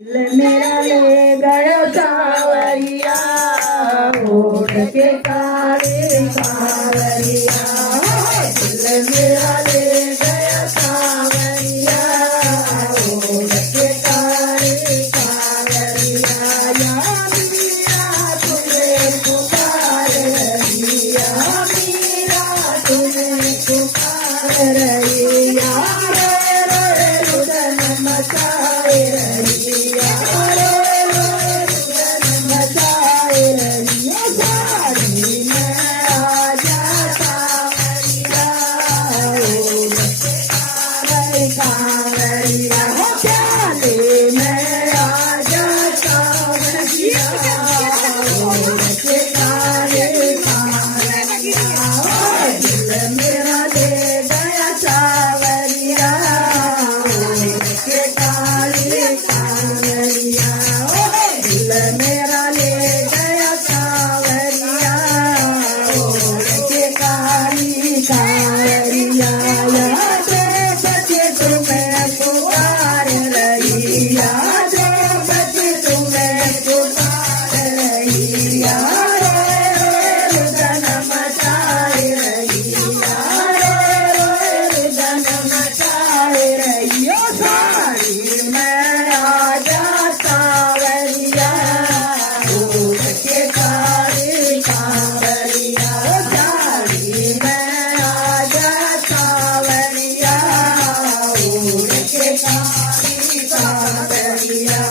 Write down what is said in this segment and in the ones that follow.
मेरा ले गयो सावरिया ओढ़ के काले सावरिया दिल मेरा ले गया सावरिया ओढ़ के काले सावरिया या मीरा तुम्हें पुकार रही या मीरा तुम्हें पुकार रही या रे रे रुदन मचाए रही मेरा ले गया सावरिया ओढ़ के काली सावरिया याद बचे तुम्हें पुकार रही याद बचे तुम्हें पुकार रही यार रुदन मचाए रही यार रुदन मचाए रही ओ सारी मैं आजा सावरिया ओढ़ के काली सावरिया सारी मैं आजा सावरिया ओढ़ के काली सावरिया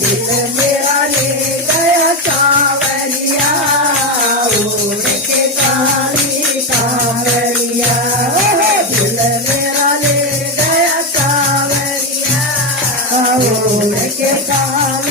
दिल मेरा ले गया सावरिया ओढ़ के काली सावरिया दिल मेरा ले गया सावरिया ओढ़ के काली